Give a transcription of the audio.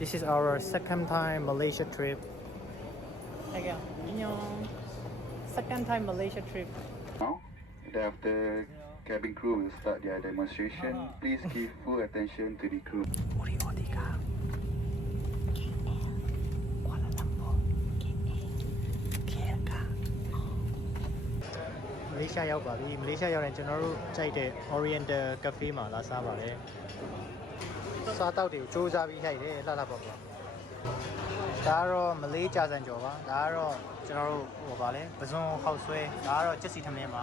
This is our second time Malaysia trip. Okay, second time Malaysia trip. Now, after cabin crew will start their demonstration, please give full attention to the crew. Malaysia ရောက်ပါပြီ Malaysia ရောက်ရင်ကျွန်တော်တို့ကြိုက်တဲ့ Oriental Cafe မှာလာစားပါတယ်စားတောက်တွေကိုစူးစမ်းပြီးရိုက်တယ်လှလှပါပါဒါကတော့မလေးကြာစံကျော်ပါဒါကတော့ကျွန်တော်တို့ဟိုပါလဲပဇွန်ဟောက်ဆွဲဒါကတော့ကျက်စီထမင်းပါ